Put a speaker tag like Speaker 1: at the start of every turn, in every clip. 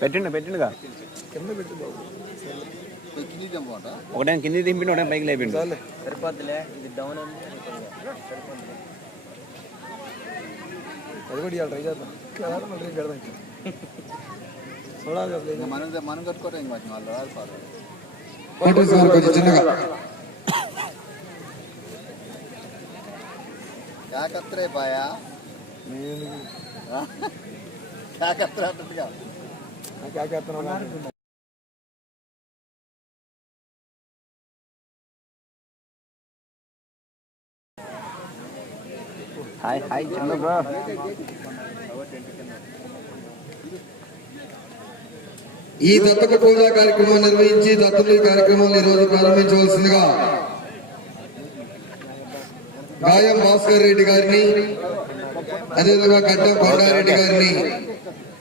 Speaker 1: పెట్టిండు పెట్టిండుగా
Speaker 2: కింద పెట్టు బాబు
Speaker 1: ఒకటే కింది దింపిండు ఒకటే పైకి లేపిండు
Speaker 2: చాలే
Speaker 3: సరిపోద్దులే ఇది డౌన్ ఉంది ఇది కొద్దిగా సరిపోద్ది
Speaker 2: అది కూడా ఇవాళ ట్రై చేద్దాం కదా మళ్ళీ రేపు పెడదాం ఇంకా చూడాలి అసలు ఏం
Speaker 4: మనం మనం కట్టుకోవడం ఇంక వాళ్ళు వాళ్ళు రాదు పాడు
Speaker 5: కోటి సార్ కొంచెం చిన్నగా
Speaker 4: క్యాకత్రే పాయా
Speaker 2: నేను
Speaker 4: క్యాకత్రే అంటుందిగా
Speaker 1: హాయ్ హాయ్ చంద్ర బ్రో.
Speaker 5: ఈ దత్తక పూజా కార్యక్రమం నిర్వహించి దత్తులు ఈ కార్యక్రమాన్ని ఈ రోజు ప్రారంభించవలసిందిగా గాయం భాస్కర్ రెడ్డి గారిని అదేవిధంగా గడ్డం కొండారెడ్డి గారిని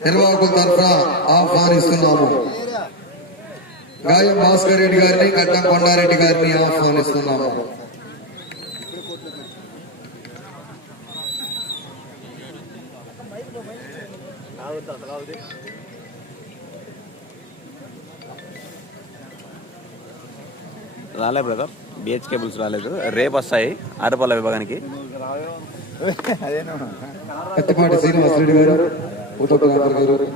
Speaker 5: నిర్వాహకుల తరఫున ఆహ్వానిస్తున్నాము. గాయం భాస్కర్ రెడ్డి గారిని గడ్డం కొండారెడ్డి గారిని ఆహ్వానిస్తున్నాము.
Speaker 1: రాలే బ్రదర్ బిహెచ్ కేబుల్స్ రాలేదు. రేపు వస్తాయి ఆరుపల్ల విభాగానికి.
Speaker 5: శ్రీనివాసరెడ్డి గారు. ఉత్తరాంధ్ర గారు.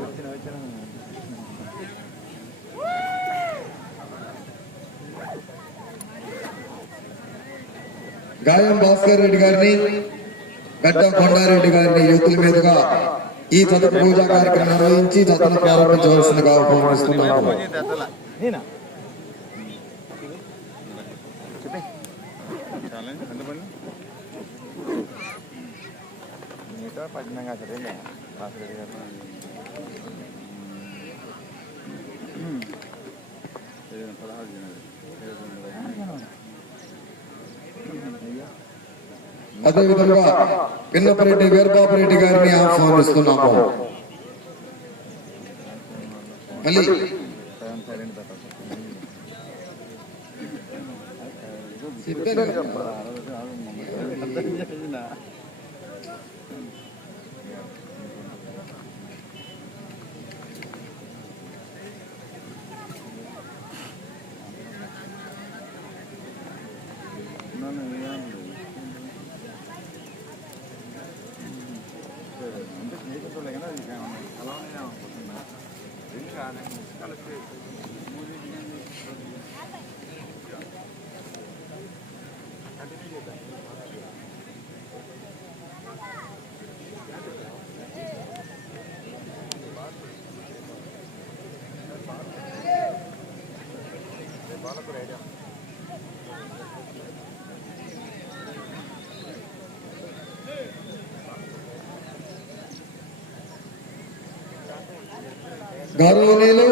Speaker 5: గాయం భాస్కర్ రెడ్డి గారిని గడ్డం కొండారెడ్డి గారిని యువతుల మీదుగా ఈ తదుపు పూజా కార్యక్రమం నిర్వహించి తదులు ప్రారంభించవలసిందిగా ఆహ్వానిస్తున్నాము.
Speaker 2: నేనా? మీతో
Speaker 5: అదేవిధంగా పిన్నపరెడ్డి వీరబాబురెడ్డి గారిని ఆహ్వానిస్తున్నాము. మళ్ళీ on and గౌరవనీయులు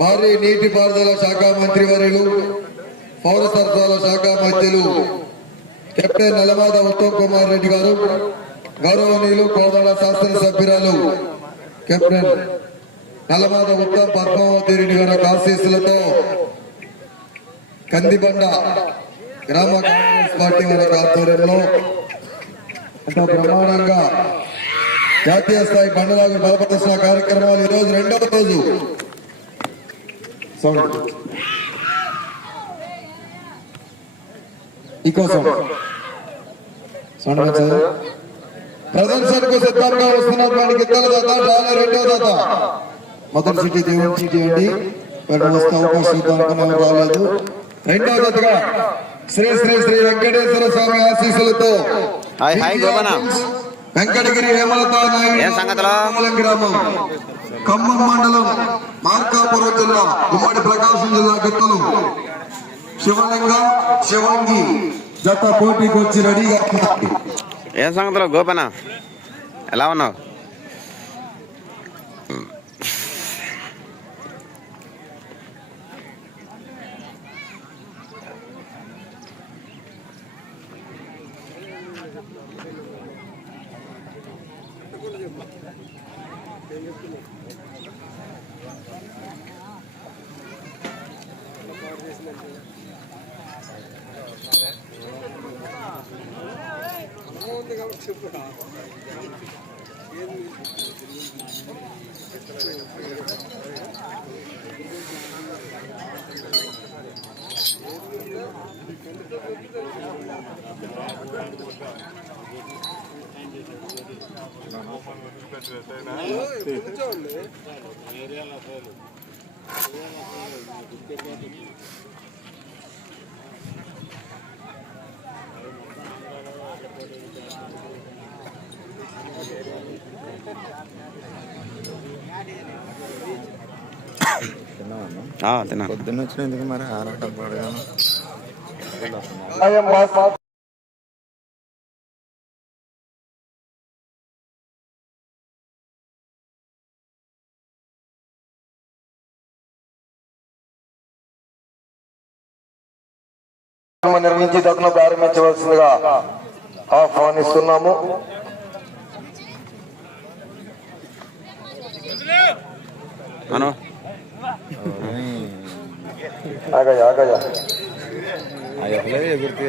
Speaker 5: భారీ నీటిపారుదల శాఖ మంత్రి వర్యులు పౌర సరఫరాల శాఖ మంత్రులు కెప్టెన్ నలమాద ఉత్తమ్ కుమార్ రెడ్డి గారు గౌరవనీయులు కోదాడ శాసనసభ్యురాలు కెప్టెన్ నలమాద ఉత్తమ్ పద్మావతి రెడ్డి గారి ఆశీస్సులతో కందిబండ గ్రామ కాంగ్రెస్ పార్టీ వారి ఆధ్వర్యంలో ఎంతో జాతీయ స్థాయి బండలాగు బలపరుస్తున్న కార్యక్రమాలు ఈ రోజు. రెండవ రోజు సౌండ్? ప్రదర్శనకు సిద్ధంగా వస్తున్నటువంటి ఇద్దరు దాత డాలర్ రెండో దాత. మొదటి సిటీ దేవుని సిటీ అండి వస్తే అవకాశం ఇద్దాం రాలేదు. రెండో దాతగా శ్రీ శ్రీ శ్రీ వెంకటేశ్వర స్వామి ఆశీస్సులతో
Speaker 1: హాయ్ హాయ్ గోపన
Speaker 5: వెంకటగిరి హేమలత? నాయుడు గ్రామం ఖమ్మం మండలం మార్కాపురం జిల్లా ఉమ్మడి ప్రకాశం జిల్లా గిత్తలు శివలింగ శివంగి జత పోటీకి వచ్చి రెడీగా.
Speaker 1: ఏం సంగతులు గోపన ఎలా ఉన్నావు తిన్నా
Speaker 4: పొద్దున్న వచ్చిన ఎందుకు మరి ఆరాటం పడగాను
Speaker 5: నిర్మించి దత్తన ప్రారంభించవలసిందిగా ఆహ్వానిస్తున్నాము.
Speaker 1: అను.
Speaker 5: ఆగయ్య. ఆగయ్య
Speaker 4: ఎగురుతూ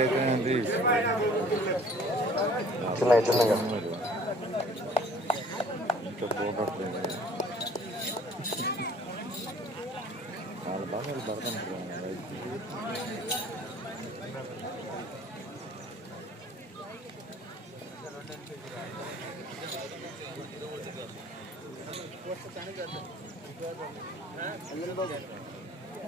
Speaker 5: చిన్నగా చిన్నగా
Speaker 4: ఇంకా పోగొడుతుంది వాళ్ళ బాగా పడుతుంటారు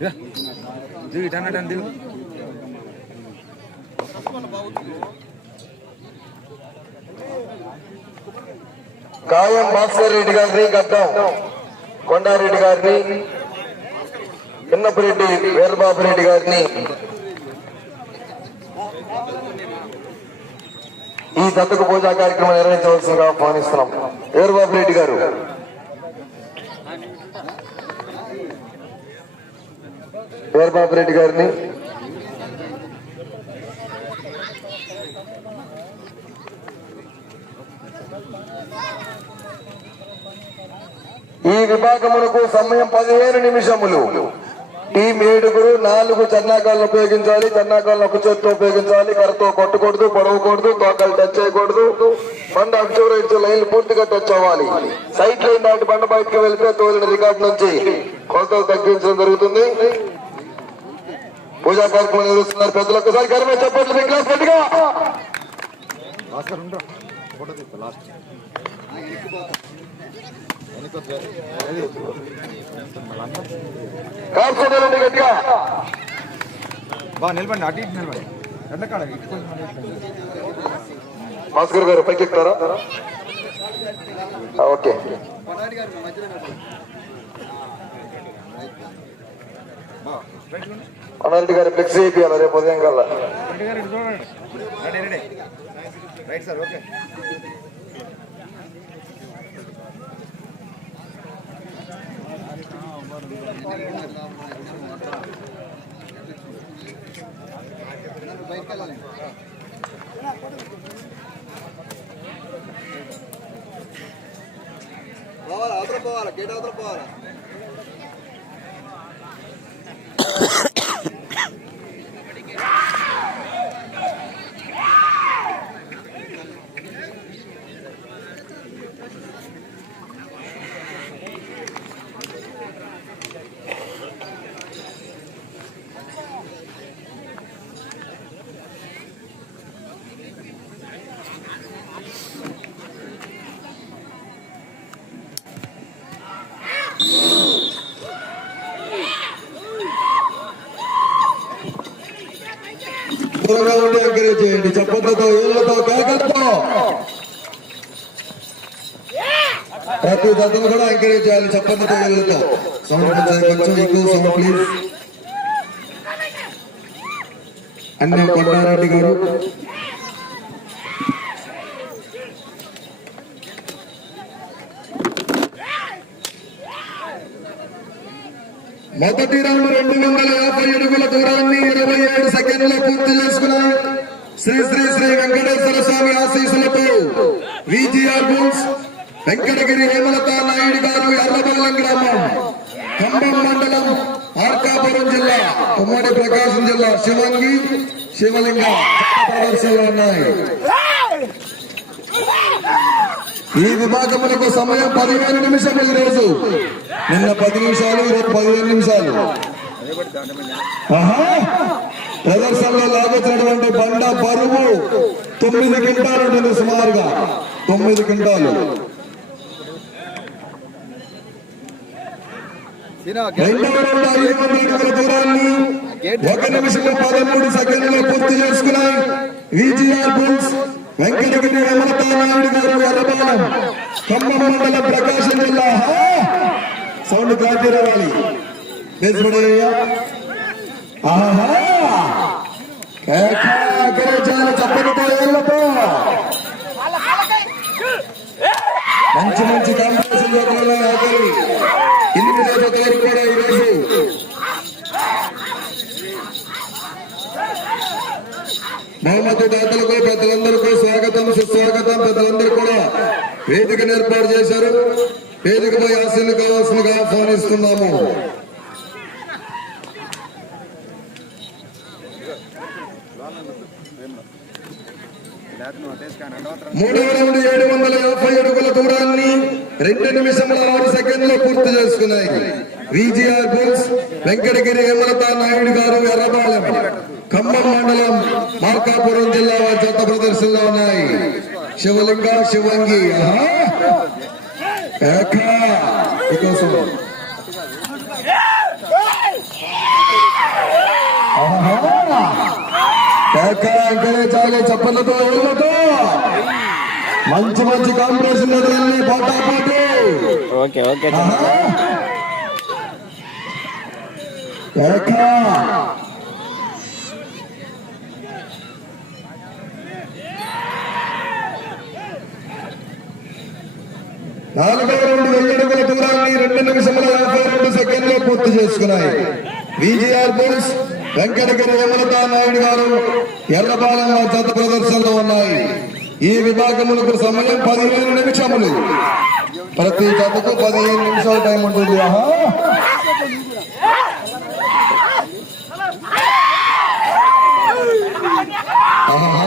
Speaker 4: దిగు టన్నట దిగు.
Speaker 5: భాస్కర్ రెడ్డి గారిని గడ్డం కొండారెడ్డి గారిని చిన్నపురెడ్డి వీరబాబు రెడ్డి గారిని. ఈ దత్తక పూజా కార్యక్రమం నిర్వహించవలసిందిగా ఆహ్వానిస్తున్నాం. వీరబాబు రెడ్డి గారు. వీరబాబు రెడ్డి గారిని. ఈ విభాగమునకు సమయం పదిహేను నిమిషములు. టీం ఏడుగురు నాలుగు చన్నాకాలను ఉపయోగించాలి చన్నాకాలను ఒక చేతితో ఉపయోగించాలి కర్రతో కొట్టకూడదు పొడవకూడదు తోకలు టచ్ చేయకూడదు బండ అటు ఇటు లైన్లు పూర్తిగా టచ్ అవ్వాలి. సైట్ లైన్ దాటి బండ బయటకు వెళ్తే తోలిన రికార్డు నుంచి కొలతలు తగ్గించడం జరుగుతుంది. పూజా కార్యక్రమం నిర్వహిస్తున్నారు పెద్దలు ఒక్కసారి గర్వ చెప్పట్లు మీ క్లాస్ గట్టిగా కార్చోదాలండి గట్టిగా.
Speaker 4: బా నిలబండి అటు ఇటు నిలబండి. ఎండకాడ.
Speaker 5: భాస్కర్ గారు పైకి ఎక్కుతారా? ఓకే.
Speaker 4: బా అనంత్ ఉండి.
Speaker 5: గారి ఫ్లెక్స్ అయిపోయాలి రేపు ఉదయం కల్లా?
Speaker 4: సార్ ఓకే
Speaker 2: పోవాలా? అవతల పోవాలా? గేట్ అవతల పోవాలా?
Speaker 5: ఎంకరేజ్ చేయండి. చప్పట్లతో ఏళ్ళతో కేకలతో ప్రతి జతను కూడా ఎంకరేజ్ చేయాలి. చప్పట్లతో ఏళ్ళతో సౌండ్ కొంచెం ఎక్కువ సౌండ్ ప్లీజ్. అన్న కొండారెడ్డి గారు. మొదటి రౌండ్ రెండు వందల యాభై అడుగుల దూరాన్ని ఇరవై ఏడు సెకండ్లో పూర్తి చేసుకున్నాయి శ్రీ శ్రీ శ్రీ వెంకటేశ్వర స్వామి ఆశీస్సులతో విజిఆర్ బుల్స్ వెంకటగిరి హేమలత నాయుడు గారు ఎర్రబాలెం గ్రామం ఖమ్మం మండలం మార్కాపురం జిల్లా ఉమ్మడి ప్రకాశం జిల్లా శివంగి శివలింగ ప్రదర్శనలు ఉన్నాయి. ఈ విభాగములకు సమయం పదిహేను నిమిషాలు ఈ రోజు. నిన్న పది నిమిషాలు ఈరోజు పదిహేను నిమిషాలు. ప్రదర్శనలో లాగొచ్చినటువంటి బండ బరువు తొమ్మిది క్వింటాలు ఉంటుంది సుమారుగా. తొమ్మిది క్వింటాలు. దూరాన్ని ఒక నిమిషంలో పదమూడు సెకండ్లో పూర్తి చేసుకున్నాయి. విజిఆర్ బుల్స్ వెంకటగిరి రమణత గారు ఎర్రబాలెం ఖమ్మం మండలం ప్రకాశం జిల్లా సౌండ్ క్లారిటీ రావాలి మంచి మంచి కాంపిటీషన్ జరుగుతున్నాయి ఎనిమిదో కూడా ఈరోజు దాతలకు వేదికను ఏర్పాటు చేశారు. వేదికపై ఆశలు కావాల్సిందిగా ఆహ్వానిస్తున్నాము. మూడవ రెండు ఏడు వందల యాభై అడుగుల దూరాన్ని రెండు నిమిషముల ఆరు సెకండ్లు పూర్తి చేసుకున్నాయి. విజిఆర్ బుల్స్ వెంకటగిరి హేమలత నాయుడు గారు ఎర్రబాళం ఖమ్మం మండలం మార్కాపురం జిల్లా వారి జత ప్రదర్శనలో ఉన్నాయి. శివలింగ శివంగి! ఏకా. ఎంకరేజాలి చప్పలతో ఏళ్ళతో మంచి మంచి కాంపిటీషన్
Speaker 1: ఓకే ఓకే.
Speaker 5: నాలుగవ రెండు వెయ్యి దూరాన్ని రెండు నిమిషముల యాభై రెండు సెకండ్లో పూర్తి చేసుకున్నాయి విజిఆర్ బుల్స్ వెంకటగిరి యమలత నాయుడు గారు ఎర్రపాలెం వారి జత ప్రదర్శనలో ఉన్నాయి ఈ విభాగములకు సమయం పదిహేను నిమిషములు ప్రతి జతకు పదిహేను నిమిషాల టైం ఉంటుంది ఆహా ఆహా.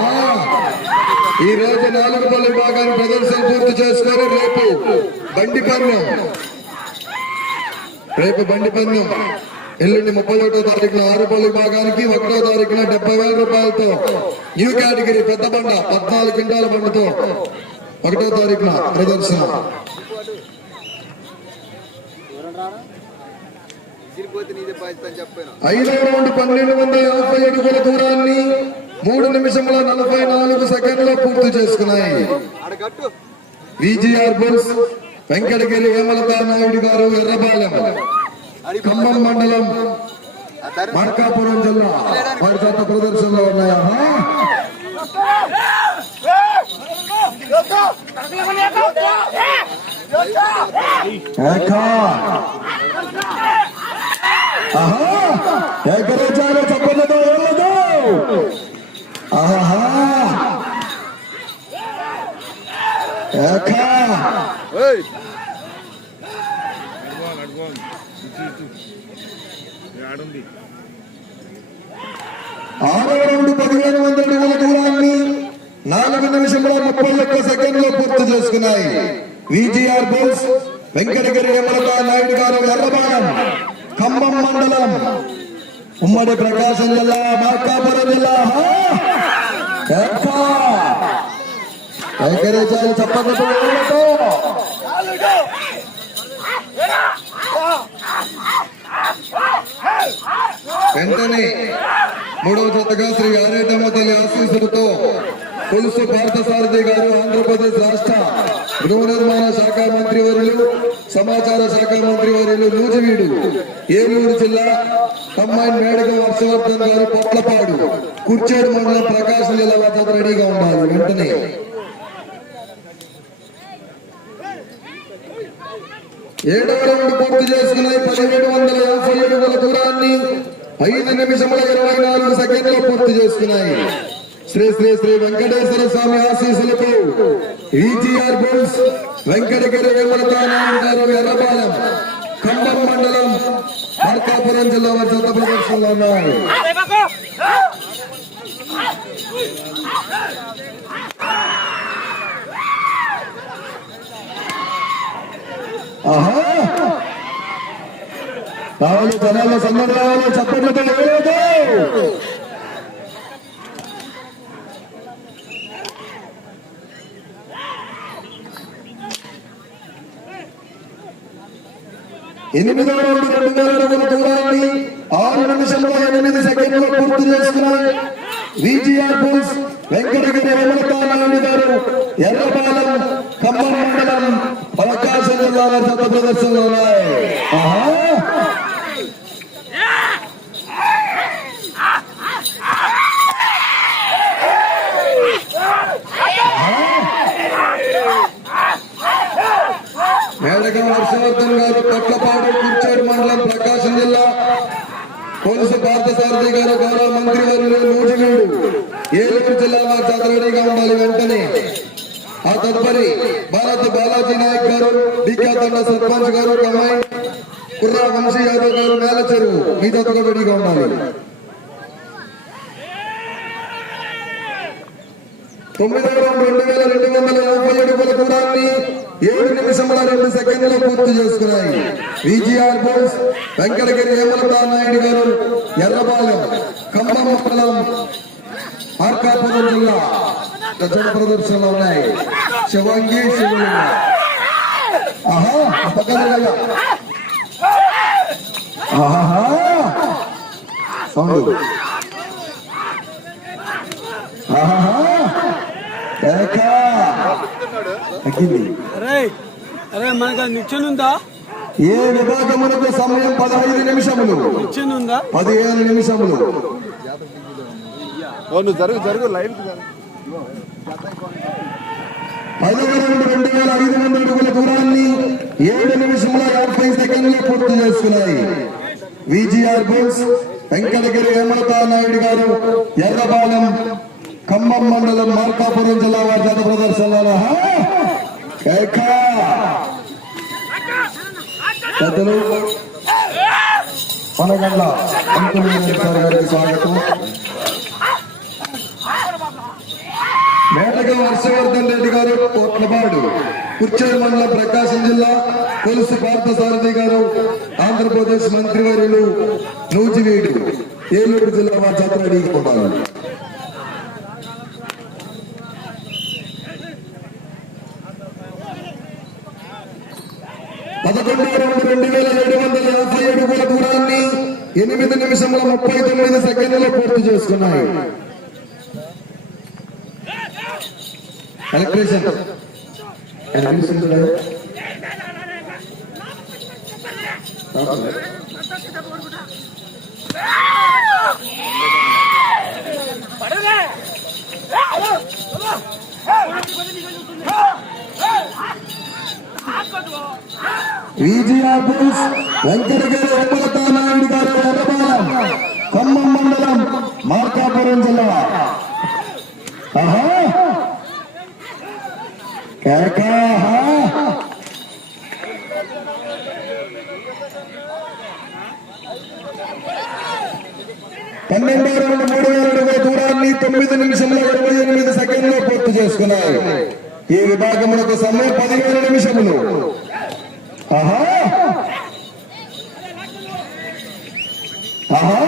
Speaker 5: ఈ రోజు నాలుగు పల్లె భాగాన్ని ప్రదర్శన పూర్తి చేసుకొని రేపు బండి పందెం రేపు బండి పందెం ఎల్లుండి ముప్పై ఒకటో తారీఖున ఆరు పల్లె భాగానికి ఒకటో తారీఖున డెబ్బై వేల రూపాయలతో న్యూ కేటగిరీ పెద్ద బండ పద్నాలుగు క్వింటాల బండతో ఒకటో తారీఖున ప్రదర్శన. ఐదవ రౌండ్ పన్నెండు వందల యాభై అడుగుల దూరాన్ని మూడు నిమిషముల నలభై నాలుగు సెకండ్లో పూర్తి చేసుకున్నాయి. విజిఆర్ బుల్స్ వెంకటగిరి హేమలత నాయుడు గారు ఎర్రపాలెం ఖమ్మం మండలం మార్కాపురం జిల్లా వారి చేత ప్రదర్శనలో ఉన్నాయా? ఏకరేచాలు చప్పలతో వెళ్ళదు. ఆహా ఏకా?
Speaker 3: ఏయ్.
Speaker 5: ఆరవ రౌండ్ పదిహేను వందల అడుగుల దూరాన్ని నాలుగు నిమిషంలో ముప్పై ఒక్క సెకండ్లో పూర్తి చేసుకున్నాయి. విజిఆర్ బుల్స్ వెంకటగిరి యమలత నాయుడు గారు ఎర్రబాలెం ఖమ్మం మండలం ఉమ్మడి ప్రకాశం జిల్లా మార్కాపురం జిల్లా హా! ఎప్పా! వెంటనే మూడవ జతగా శ్రీ ఆరేటమ్మ తల్లి ఆశీస్సులతో తులసి పార్థసారథి గారు ఆంధ్రప్రదేశ్ రాష్ట్ర గృహ నిర్మాణ శాఖ మంత్రి వర్యులు సమాచార శాఖ మంత్రి వర్యులు నూజివీడు ఏలూరు జిల్లా కంబైన్ మేడక వర్షవర్ధన్ గారు పొట్లపాడు కుర్చేడు మండలం ప్రకాశం జిల్లా వద్ద రెడీగా ఉండాలి వెంటనే ఏడవ రౌండ్ పూర్తి చేసుకున్నాయి పదిహేడు వందల యాభై అడుగుల దూరాన్ని ఐదు నిమిషముల ఇరవై నాలుగు సెకండ్లు పూర్తి చేసుకున్నాయి శ్రీ శ్రీ శ్రీ వెంకటేశ్వర స్వామి ఆశీస్సులతో ఈజీఆర్ బుల్స్ వెంకటగిరి వెంకటనారాయణ ఎర్రపాలెం ఖమ్మం మండలం మార్కాపురం జిల్లా వారి సొంత ప్రదర్శనలో ఉన్నారు Ah! రావాలి జనాల్లో సందడి రావాలి చప్పట్లతో ఎగరవద్దు. ఎనిమిది రౌండ్ రెండు వేల అడుగుల దూరాన్ని ఆరు నిమిషంలో ఎనిమిది సెకండ్లు పూర్తి చేసుకున్నాయి విజిఆర్ బుల్స్ వెంకటగిరి గారు. ఎర్రపాలెం ఖమ్మం మండలం ద్వారా జిల్లా ఉన్నాయి మేడగం హర్షవర్ధన్ గారు కొట్లపాడు కుర్చేడు మండలం ప్రకాశం జిల్లా పోలీసు పార్థసారథి గారు గౌరవ మంత్రి వర్యులు నూజివీడు ఏలూరు జిల్లా వారి చేత ఉండాలి వెంటనే ఆ తదుపరి భారత బాలాజీ నాయక్ గారు డికా తండ సర్పంచ్ గారు కమాండ్ కుర్రా వంశీ యాదవ్ గారు నేల చెరువు. మీ రెడీగా ఉండాలి. తొమ్మిది రెండు వేల రెండు వందల యాభై అడుగుల దూరాన్ని ఏడు నిమిషముల రెండు సెకండ్లు పూర్తి చేసుకున్నాయి. విజిఆర్ బోస్ వెంకటగిరి హేమలతా నాయుడు గారు ఎర్రబాలెం ఖమ్మం మండలం మార్కాపురం జిల్లా. రచన ప్రదర్శనలో ఉన్నాయి శివంగి శివులింగ ఆహా వెళ్ళా. ఆహా సౌండ్ ఆహా ఏకా. తగ్గింది
Speaker 2: అరే అరే మనకు అది నిచ్చెన ఉందా
Speaker 5: ఏ విభాగమునకు సమయం పదహైదు నిమిషములు
Speaker 2: నిచ్చెన ఉందా
Speaker 5: పదిహేను నిమిషములు
Speaker 4: జరుగు జరుగు లైవ్
Speaker 5: పదవ రెండు వేల ఐదు వందల అడుగుల దూరాన్ని ఏడు నిమిషంలో యాభై సెకండ్లు పూర్తి చేసుకున్నాయి విజిఆర్ బోస్ వెంకటగిరి హేమలతా నాయుడు గారు ఎర్రపాలెం ఖమ్మం మండలం మార్కాపురం జిల్లా వారి జత ప్రదర్శనలో. పెద్దలు పనగండ్ల అంకుల్ గారికి స్వాగతం. మేటగా హర్షవర్ధన్ రెడ్డి గారు కోట్లపాడు కుర్చేడు మండలం ప్రకాశం జిల్లా కొలుసు పార్థసారథి గారు ఆంధ్రప్రదేశ్ మంత్రివర్యులు నూజివీడు ఏలూరు జిల్లా మా జాతర అడిగిపోతారు పదకొండు రెండు రెండు వేల ఏడు వందల యాభై అడుగుల దూరాన్ని ఎనిమిది నిమిషంలో ముప్పై తొమ్మిది సెకండ్లలో పూర్తి చేసుకున్నాయి. ఎలక్ట్రీషియన్ ఆయన అనిపిస్తుందా? విజిఆర్ బుల్స్ వెంకటగిరి హేమలతా నాయుడు గారు ఎర్రబాలెం ఖమ్మం మండలం మార్కాపురం జిల్లా ఆహా కేకా పన్నెండు రెండు మూడు వేల అడుగుల దూరాన్ని తొమ్మిది నిమిషంలో ఇరవై ఎనిమిది సెకండ్లో పూర్తి చేసుకున్నారు ఈ విభాగములకు సమయం పదిహేను నిమిషములు ఆహా ఆహా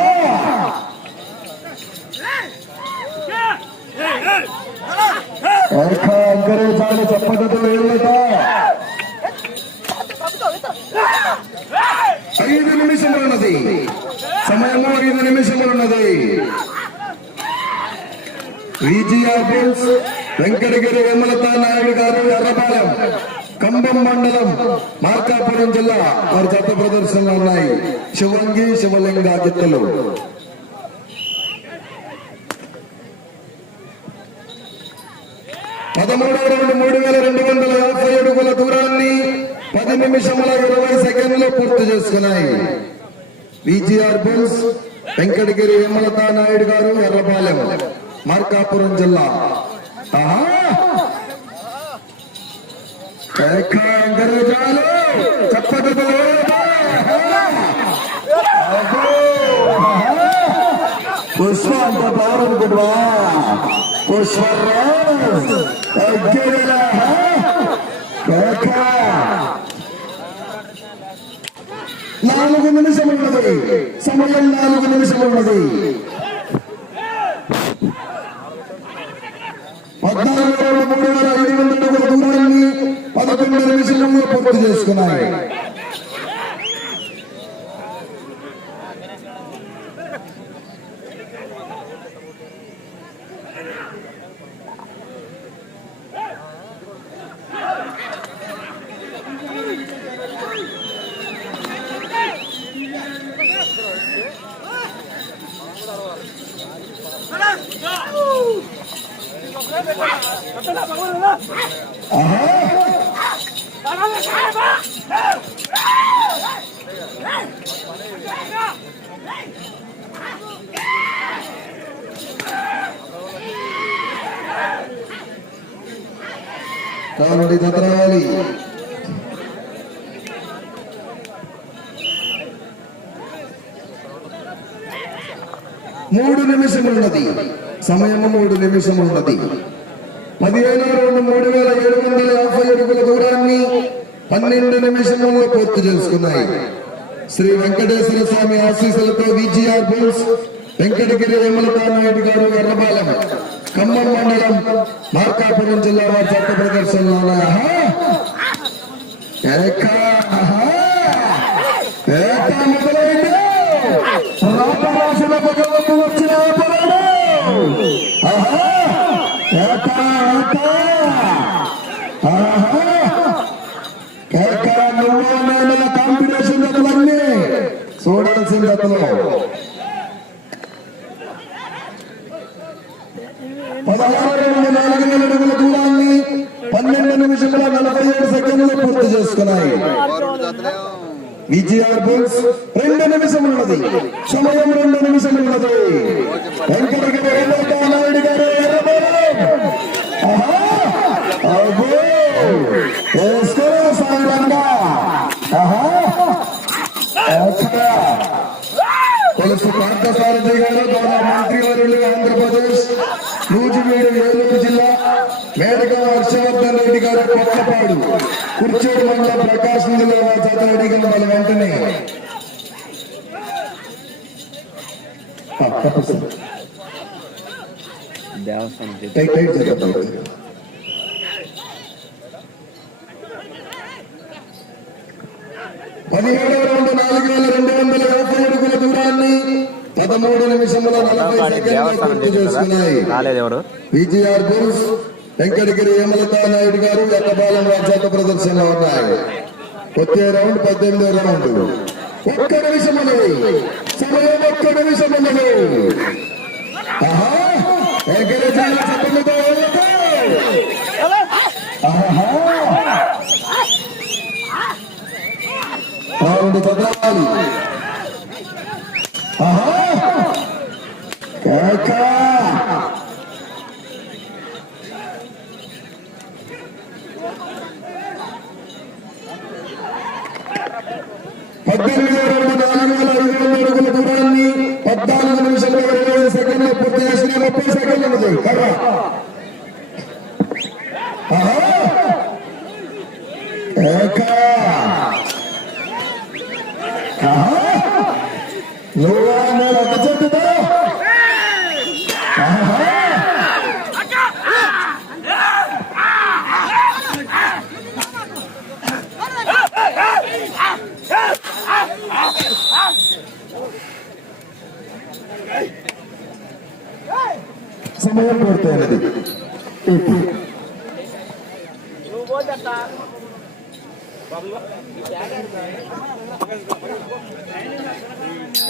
Speaker 5: ఏకా అందరూ చాలా చెప్పకతో ఏమిట ఐదు నిమిషములు ఉన్నది సమయము ఐదు నిమిషములు ఉన్నది విజిఆర్ వెంకటగిరి విమలత నాయుడు గారు ఎర్రపాలెం కంబం మండలం మార్కాపురం జిల్లా వారి జత ప్రదర్శనలు ఉన్నాయి. శివంగి శివలింగ గిత్తలు పదమూడవ రౌండ్ మూడు వేల రెండు వందల యాభై అడుగుల దూరాన్ని పది నిమిషముల ఇరవై సెకండ్లు పూర్తి చేసుకున్నాయి. విజిఆర్ బుల్స్ వెంకటగిరి హేమలతా నాయుడు గారు ఎర్రపాలెం మార్కాపురం జిల్లా. ఆహా! పుష్ప అంత పవర్ అనుకుంటువా పుష్పరాజ్ నాలుగు నిమిషములున్నది సమయం నాలుగు నిమిషములున్నది పద్నాలుగు వేల మూడు వేల ఐదు వందల దూరాన్ని పదకొండు నిమిషంలో పూర్తి చేసుకున్నాయి ఆహా కావడి దత్తరావాలి మూడు నిమిషమున్నది సమయము మూడు నిమిషమున్నది పదిహేను రెండు మూడు వేల ఏడు వందల యాభై అడుగుల దూరాన్ని పన్నెండు నిమిషముల్లో పూర్తి చేసుకున్నాయి. శ్రీ వెంకటేశ్వర స్వామి ఆశీస్సులతో విజిఆర్ బుల్స్ వెంకటగిరి విమలతా నాయుడు గారు ఎర్రబాలెం. ఖమ్మం మండలం మార్కాపురం జిల్లా వారి చట్ట ప్రదర్శనలో కాంబినేషన్ ఆహా! ఏకా! ఆహా! ఏకా మొదలైంది! రామరాజుల భగవంతు వచ్చిన ఆపరాడు! ఆహా! ఏకా! ఏకా! ఆహా! ఏకా నువ్వు నేను కాంపిటీషన్ దెబ్బలన్నీ చూడాల్సిన దెబ్బలు పదహారు నుండి నాలుగు వేల అడుగుల దూరాన్ని పన్నెండు నిమిషముల నలభై ఏడు సెకండ్లు పూర్తి చేసుకున్నాయి విజిఆర్ బుల్స్ రెండు నిమిషములున్నది సమయం రెండు నిమిషం వెంకటగిరి వెంకట నాయుడు గారు తెలుసు పార్థసారథి గారు గౌరవ మంత్రివర్యులు ఆంధ్రప్రదేశ్ నూజివీడు ఏలూరు జిల్లా మేడక హర్షవర్ధన్ రెడ్డి గారు కొత్తపాడు కుర్చేడు మండలం ప్రకాశం జిల్లా చేత అడిగిన వాళ్ళ వెంటనే.
Speaker 1: దేవస్థానం.
Speaker 5: పదిహేడవ రౌండ్ నాలుగు వేల రెండు వందల యాభై అడుగుల దూరాన్ని పదమూడు నిమిషముల నలభై సెకండ్లు పూర్తి చేసుకున్నాయి. విజిఆర్ వెంకటగిరి యమలతా నాయుడు గారు ఎక్కబాలం రాజ్యాత ప్రదర్శనలో ఉన్నాయి. వచ్చే రౌండ్ పద్దెనిమిదో రౌండ్. ఒక్క నిమిషం ఉన్నది. సమయం ఒక్క నిమిషం ఉన్నది! రౌండ్ ఆహా కేకా పద్దెనిమిది రెండు నాలుగు వేల ఐదు వందల అడుగుల దూరాన్ని పద్నాలుగు నిమిషాల ఇరవై ఐదు సెకండ్లు పూర్తి చేసిన ముప్పై సెకండ్లు ఉన్నది కర్ర ఆహా! ఏకా! ఆహా! నువ్వా నేను ఒక చెట్టుతో ఆహా! సమయం పూర్తయినది ఇప్పుడు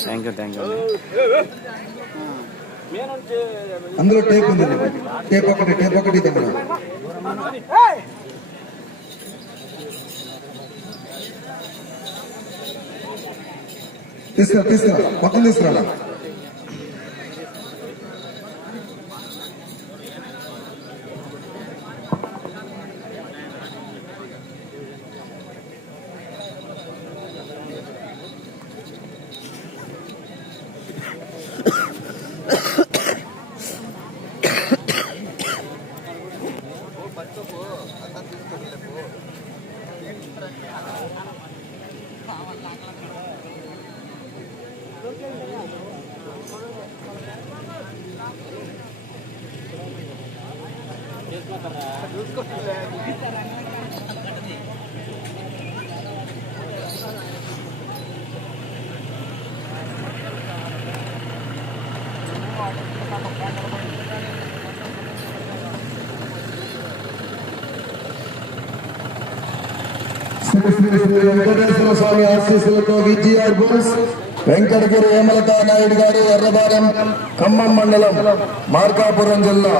Speaker 1: థ్యాంక్ యూ థ్యాంక్ యూ
Speaker 5: అందులో టేప్ ఉంది. టేప్ ఒకటి టేప్ ఒకటి దగ్గర తీసుకురా తీసుకురా. మొత్తం తీసుకురా. వెంకటేశ్వర స్వామి ఆశీస్సులతో విజిఆర్ బుల్స్ వెంకటగిరి హేమలతా నాయుడు గారు ఎర్రబారం ఖమ్మం మండలం మార్కాపురం జిల్లా.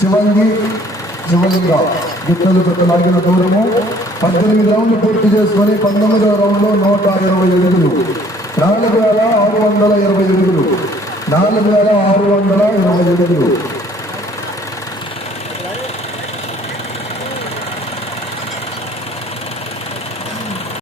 Speaker 5: శివంగి శివలింగ గిట్టలు పెట్టలాగిన దూరము. పద్దెనిమిది రౌండ్లు పూర్తి చేసుకొని పంతొమ్మిదవ రౌండ్లో నూట ఇరవై అడుగులు నాలుగు వేల ఆరు వందల ఇరవై అడుగులు నాలుగు వేల ఆరు వందల ఇరవై అడుగులు